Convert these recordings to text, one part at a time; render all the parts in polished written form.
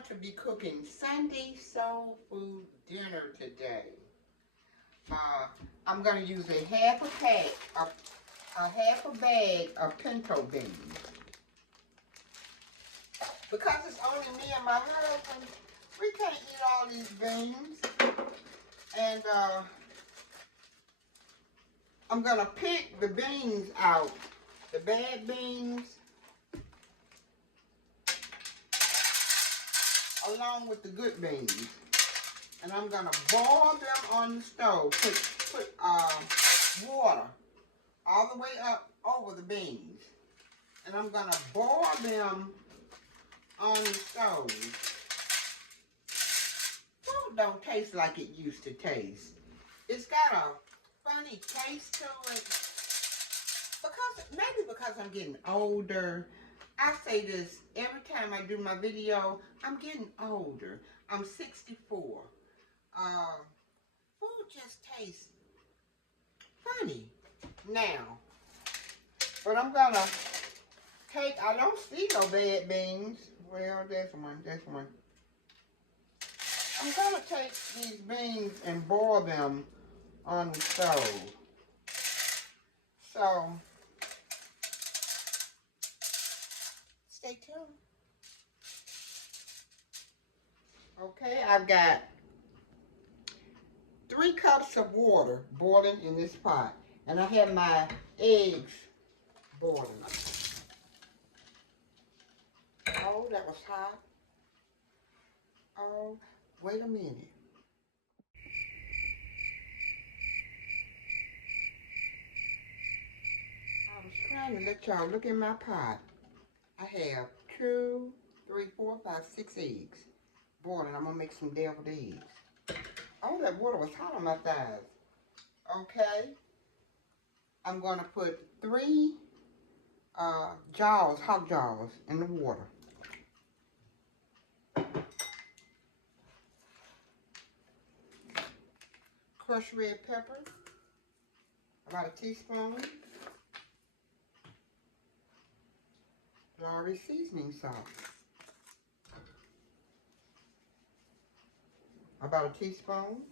going to be cooking Sunday soul food dinner today. I'm going to use a half a bag of pinto beans. Because it's only me and my husband, we can't eat all these beans. And I'm going to pick the beans out, the bad beans, along with the good beans. And I'm going to boil them on the stove. Put water all the way up over the beans. And I'm going to boil them on the stove. Food don't taste like it used to taste. It's got a funny taste to it. Maybe because I'm getting older. I say this every time I do my video. I'm getting older. I'm 64. Food just tastes funny now. But I'm gonna take, I don't see no bad beans. Well, there's one. I'm gonna take these beans and boil them on the stove. So, stay tuned. Okay, I've got 3 cups of water boiling in this pot. And I have my eggs boiling. Oh, that was hot. Oh, wait a minute. I was trying to let y'all look in my pot. I have 2, 3, 4, 5, 6 eggs boiling. I'm going to make some deviled eggs. Oh, that water was hot on my thighs. Okay. I'm going to put 3 hot jaws in the water. Crushed red pepper, about a teaspoon. Lorry seasoning salt, about a teaspoon.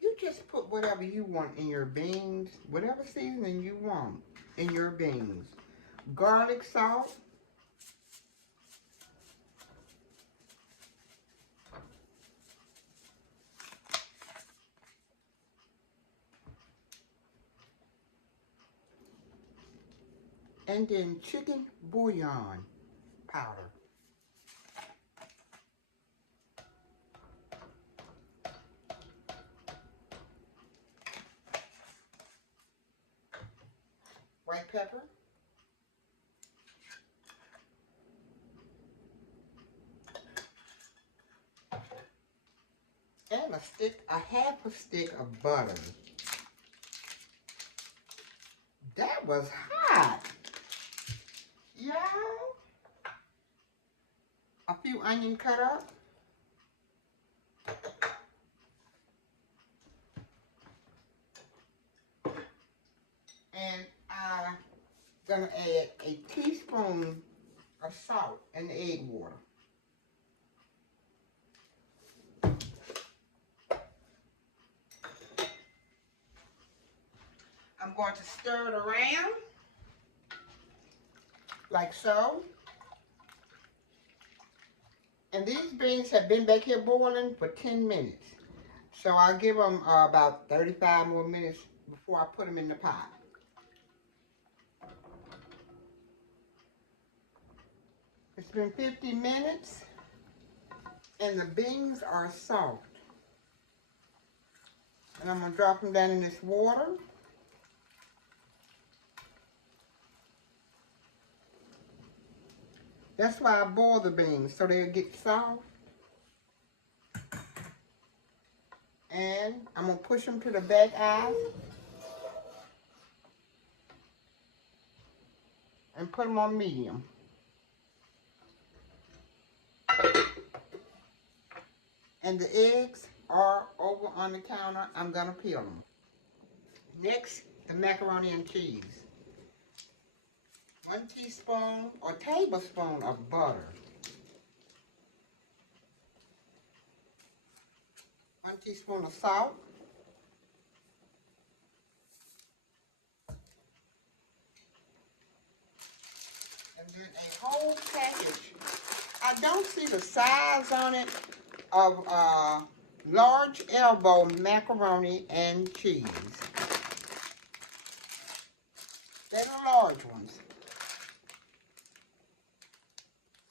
You just put whatever you want in your beans, whatever seasoning you want in your beans. Garlic salt. And then chicken bouillon powder. White pepper. And a half a stick of butter. That was hot. Y'all. A few onion cut up. And I'm gonna add a teaspoon of salt in the egg water. I'm going to stir it around like so. And these beans have been back here boiling for 10 minutes. So I'll give them about 35 more minutes before I put them in the pot. It's been 50 minutes and the beans are soft. And I'm going to drop them down in this water. That's why I boil the beans, so they'll get soft. And I'm going to push them to the back eye. And put them on medium. And the eggs are over on the counter. I'm going to peel them. Next, the macaroni and cheese. 1 teaspoon or tablespoon of butter. 1 teaspoon of salt. And then a whole package. I don't see the size on it of large elbow macaroni and cheese. They're the large ones.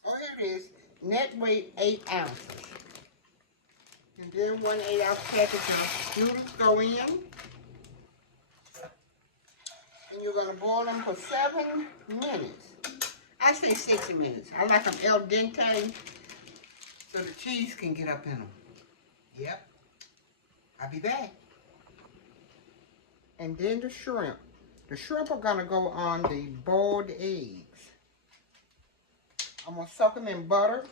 Oh, here it is. Net weight 8 ounces. And then 1 8-ounce package of noodles go in. And you're going to boil them for 7 minutes. I say 60 minutes. I like them al dente so the cheese can get up in them. Yep. I'll be back. And then the shrimp. The shrimp are going to go on the boiled eggs. I'm going to soak them in buttermilk.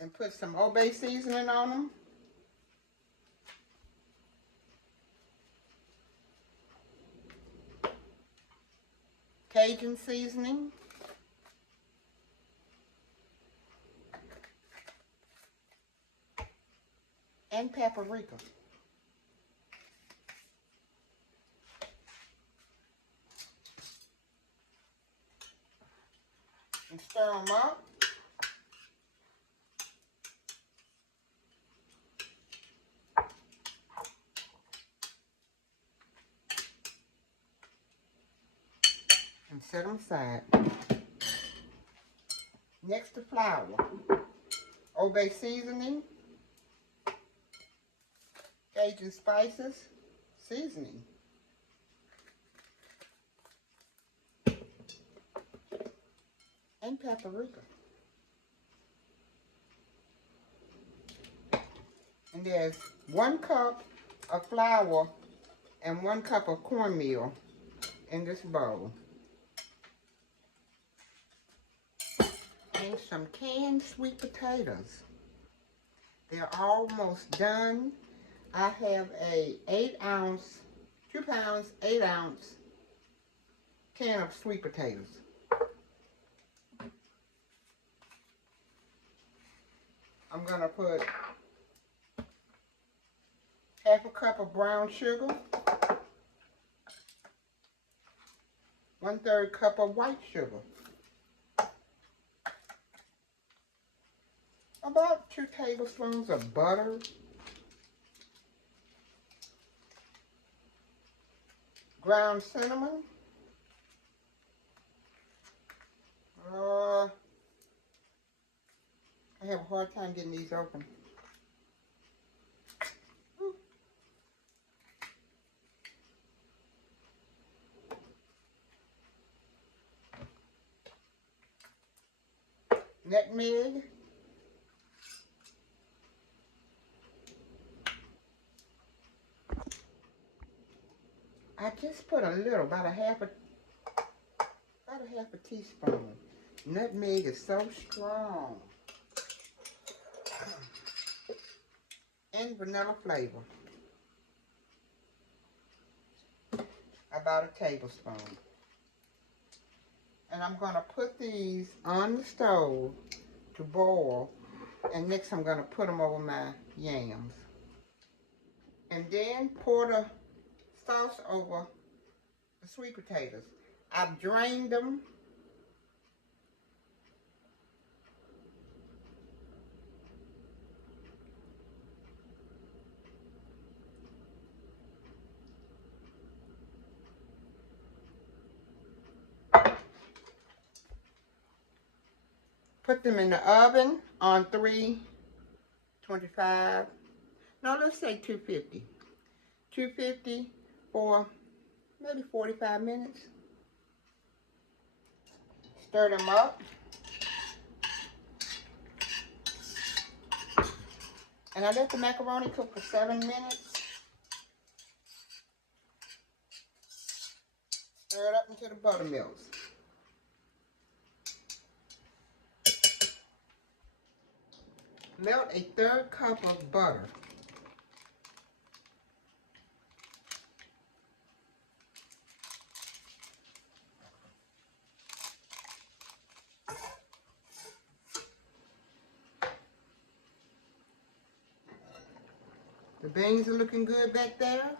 And put some Obey seasoning on them. Cajun seasoning. And paprika. And stir them up. And set them aside. Next to flour. Obey seasoning. Cajun spices. Seasoning. And paprika. And there's 1 cup of flour and 1 cup of cornmeal in this bowl. And some canned sweet potatoes. They're almost done. I have a 8-ounce, 2 pounds, 8-ounce can of sweet potatoes. I'm going to put half a cup of brown sugar, 1/3 cup of white sugar, about 2 tablespoons of butter, ground cinnamon, I have a hard time getting these open. Nutmeg. I just put a little, about a half a teaspoon. Nutmeg is so strong. And vanilla flavor. About a tablespoon. And I'm going to put these on the stove to boil. And next I'm going to put them over my yams. And then pour the sauce over the sweet potatoes. I've drained them. Put them in the oven on 325. No, let's say 250. 250 for maybe 45 minutes. Stir them up. And I let the macaroni cook for 7 minutes. Stir it up until the butter melts. Melt a 1/3 cup of butter. The beans are looking good back there.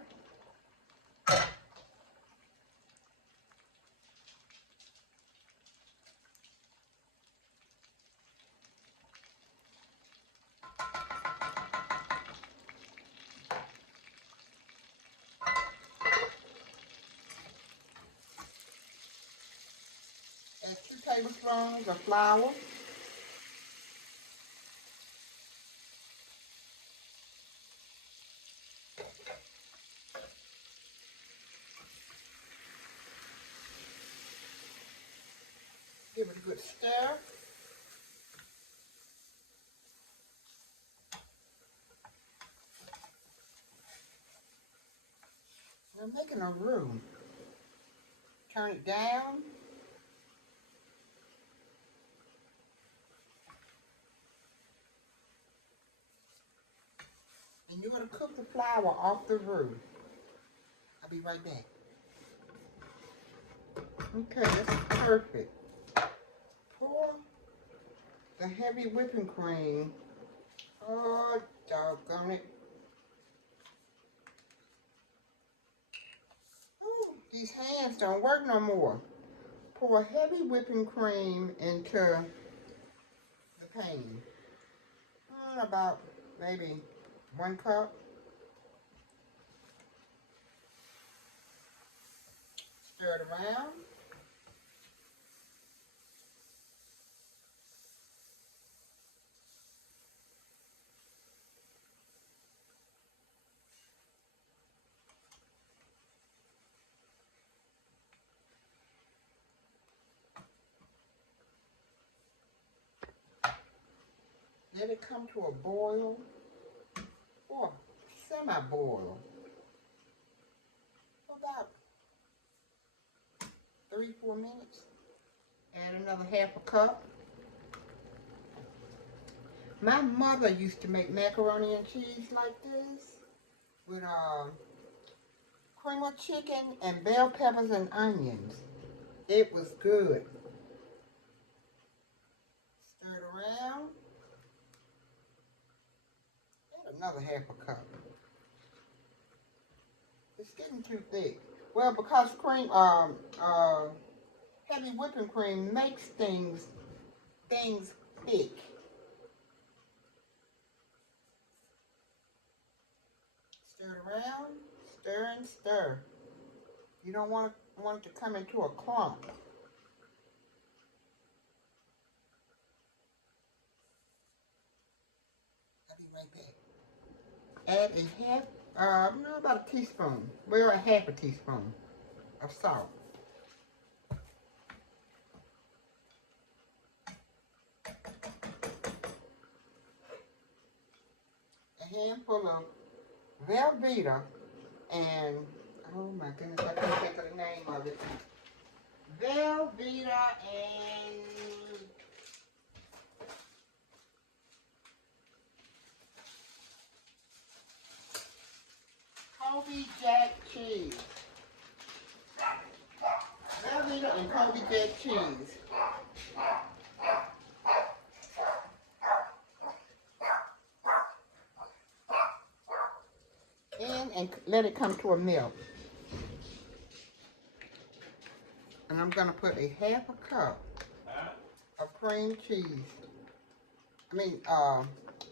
Add 2 tablespoons of flour. Give it a good stir. I'm making a roux. Turn it down. And you're going to cook the flour off the roux. I'll be right back. Okay, that's perfect. Pour the heavy whipping cream. Oh, doggone it. Ooh, these hands don't work no more. Pour heavy whipping cream into the pan. About maybe 1 cup. Stir it around. Let it come to a boil or semi-boil for about 3-4 minutes. Add another 1/2 cup. My mother used to make macaroni and cheese like this with cream of chicken and bell peppers and onions. It was good. Stir it around. Add another 1/2 cup. It's getting too thick. Well, because cream, heavy whipping cream makes things thick. Stir it around, stir and stir. You don't want it to come into a clump. I'll be right back. Add about a teaspoon, well, a 1/2 teaspoon of salt. A handful of Velveeta and, oh my goodness, I can't think of the name of it. Velveeta and Kobe Jack cheese. Velveeta and Kobe Jack cheese. And let it come to a melt. And I'm going to put a 1/2 cup of cream cheese.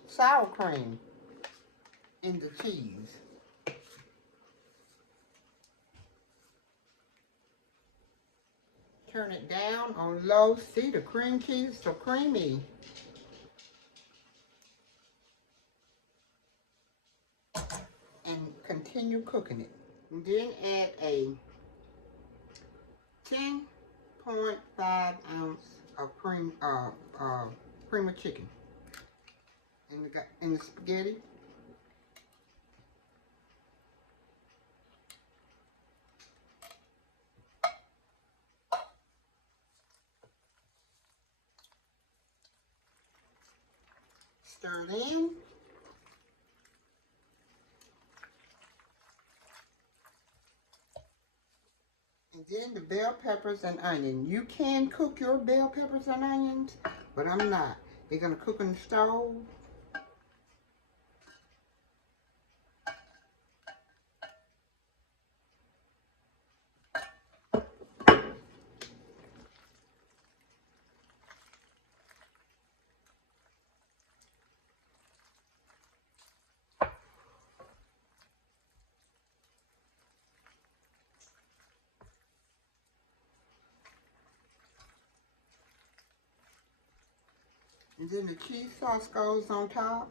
Sour cream in the cheese. Turn it down on low. See, the cream cheese is so creamy. And continue cooking it. And then add a 10.5 ounce of cream of chicken in the spaghetti. Stir it in. And then the bell peppers and onion. You can cook your bell peppers and onions, but I'm not. They're gonna cook on the stove. And then the cheese sauce goes on top.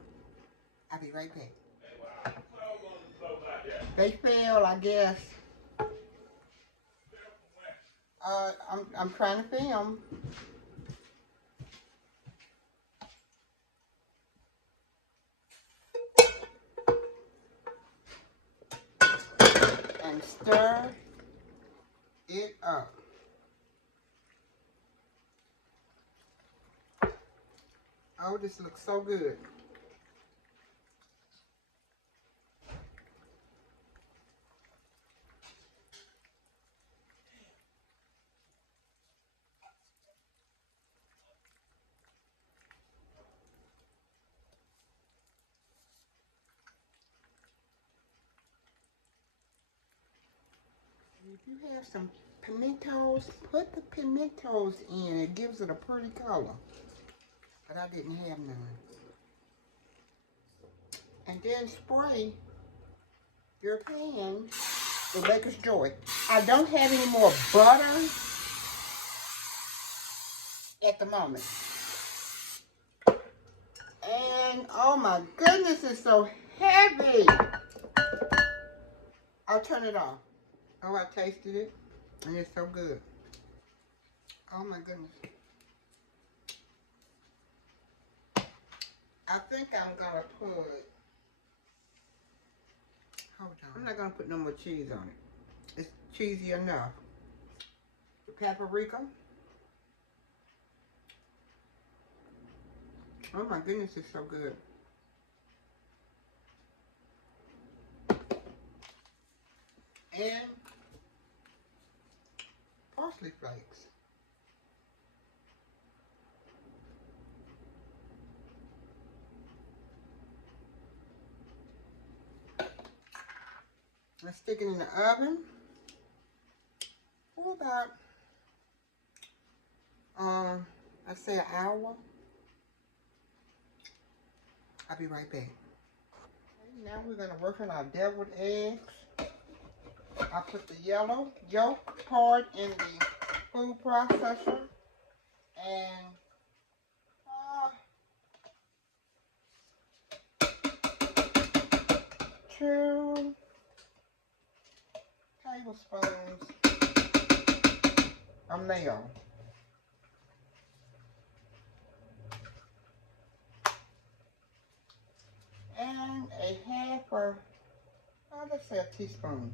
I'll be right back. They failed, I guess. I'm trying to film. And stir it up. Oh, this looks so good. If you have some pimentos, put the pimentos in. It gives it a pretty color. But I didn't have none. And then spray your pan with Baker's Joy. I don't have any more butter at the moment. And oh my goodness, it's so heavy. I'll turn it off. Oh, I tasted it, and it's so good. Oh my goodness. I think I'm gonna put, hold on. I'm not gonna put no more cheese on it. It's cheesy enough. Paprika. Oh my goodness, it's so good. And parsley flakes. Let's stick it in the oven for about, I'd say an hour. I'll be right back. Okay, now we're gonna work on our deviled eggs. I put the yellow yolk part in the food processor and 2 tablespoons of mayo. And a half or, let's say a teaspoon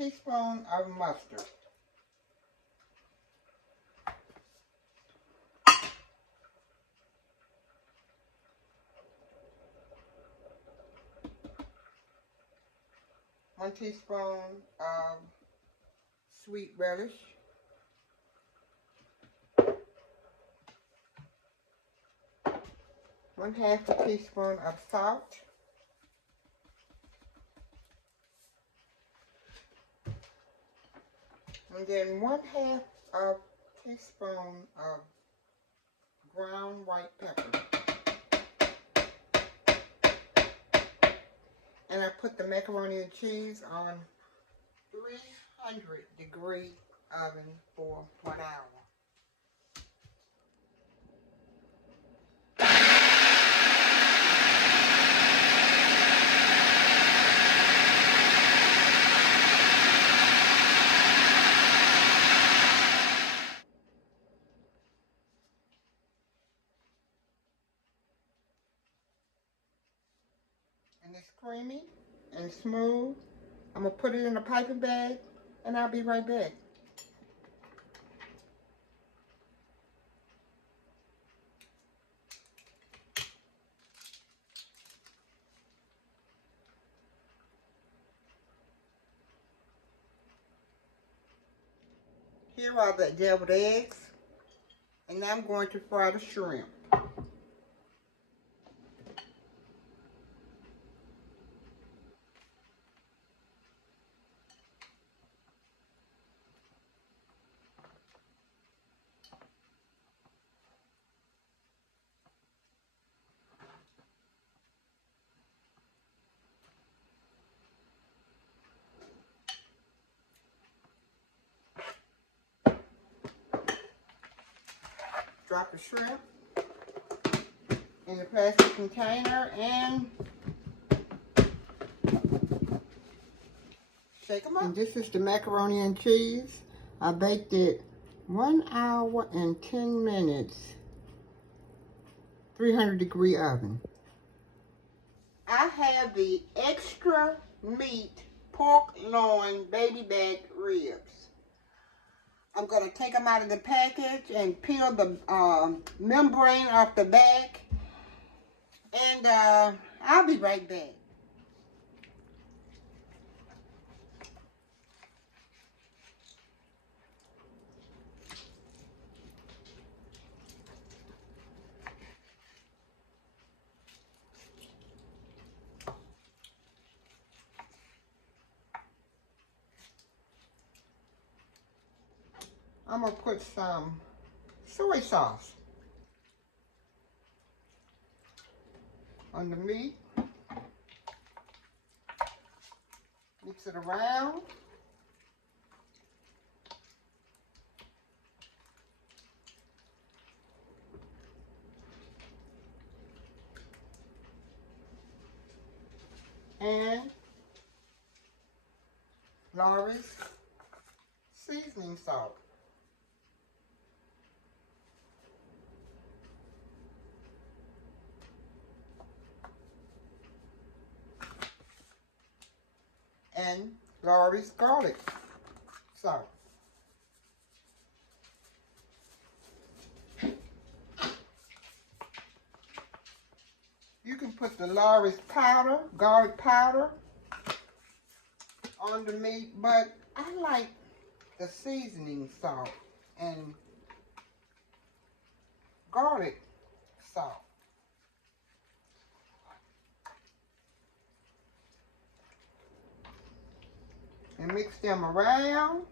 of mustard. One teaspoon of sweet relish. One half a teaspoon of salt. And then 1/2 of teaspoon of ground white pepper. And I put the macaroni and cheese on 300-degree oven for 1 hour. And it's creamy and smooth. I'm going to put it in a piping bag and I'll be right back. Here are the deviled eggs. And now I'm going to fry the shrimp. Drop the shrimp in the plastic container and shake them up. And this is the macaroni and cheese. I baked it 1 hour and 10 minutes, 300-degree oven. I have the extra meat pork loin baby back ribs. I'm going to take them out of the package and peel the membrane off the back. And I'll be right back. I'm going to put some soy sauce on the meat. Mix it around. And Lawry's seasoning salt. And Lawry's garlic salt. You can put the Lawry's powder, garlic powder, on the meat, but I like the seasoning salt and garlic salt. And mix them around.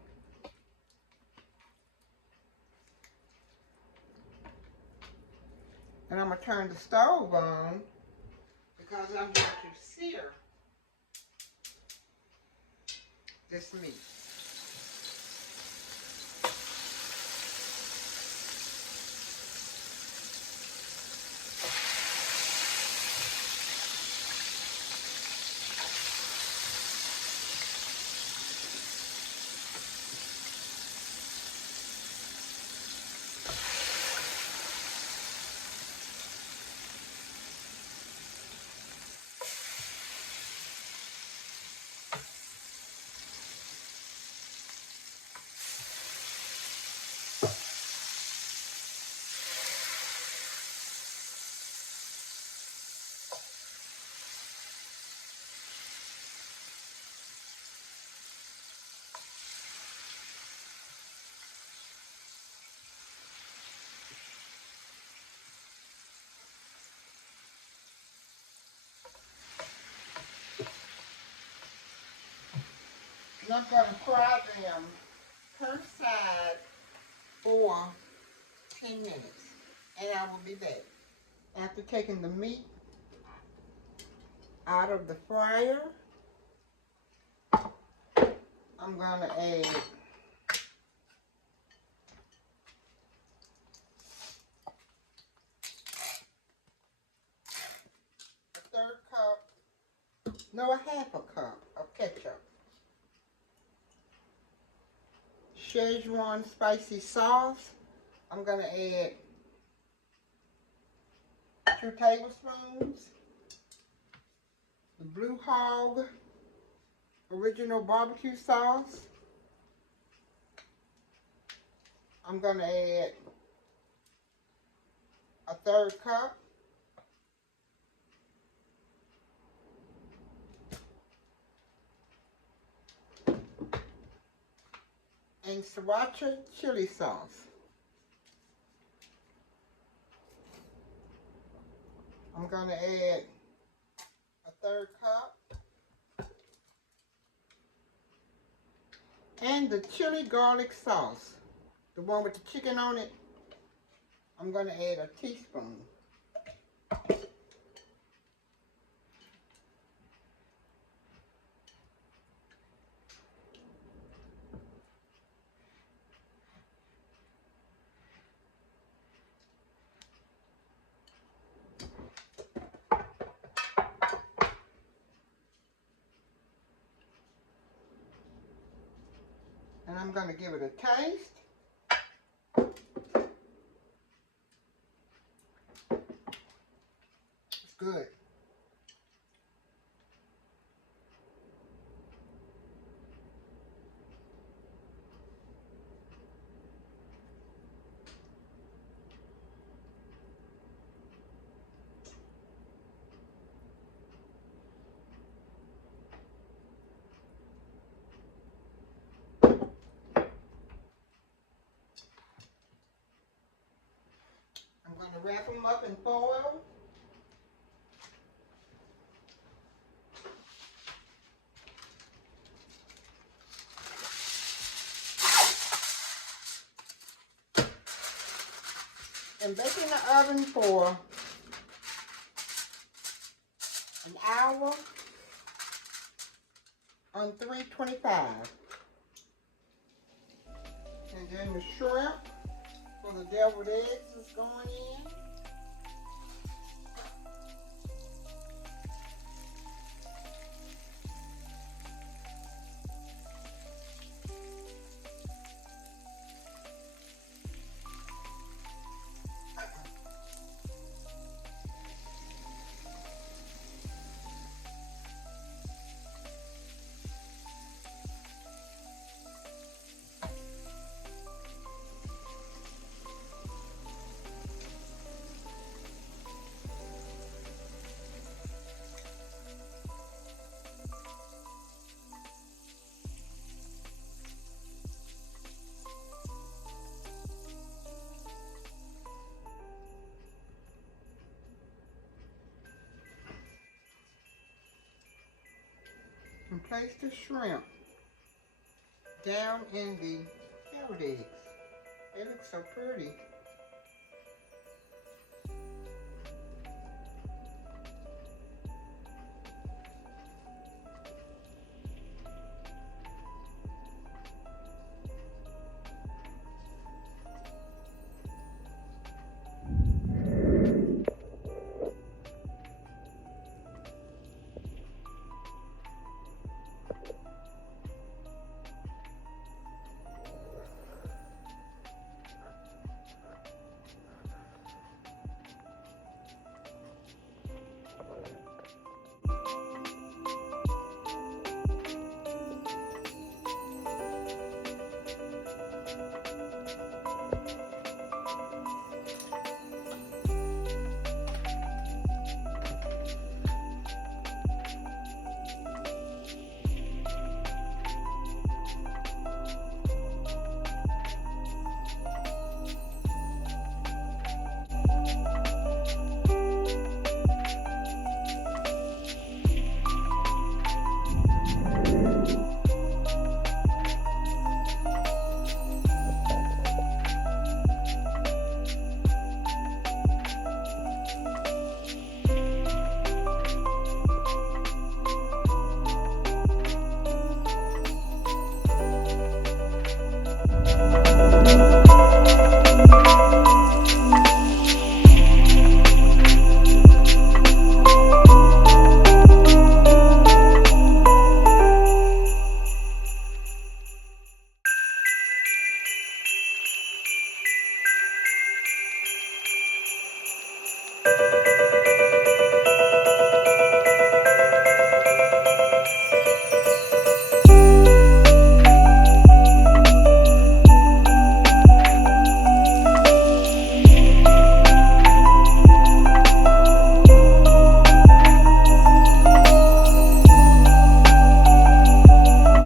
And I'm going to turn the stove on because I'm going to sear this meat. And I'm going to fry them per side for 10 minutes. And I will be back. After taking the meat out of the fryer, I'm going to add a third cup, no, a half a cup of ketchup. Szechuan spicy sauce. I'm going to add 2 tablespoons. The Blue Hog original barbecue sauce. I'm going to add a third cup. and sriracha chili sauce. I'm going to add a 1/3 cup. And the chili garlic sauce, the one with the chicken on it, I'm going to add a teaspoon. And I'm going to give it a taste. It's good. I'm going to wrap them up in foil. And bake in the oven for an hour on 325. And then the shrimp for the deviled eggs is going in. And place the shrimp down in the deviled eggs. They look so pretty.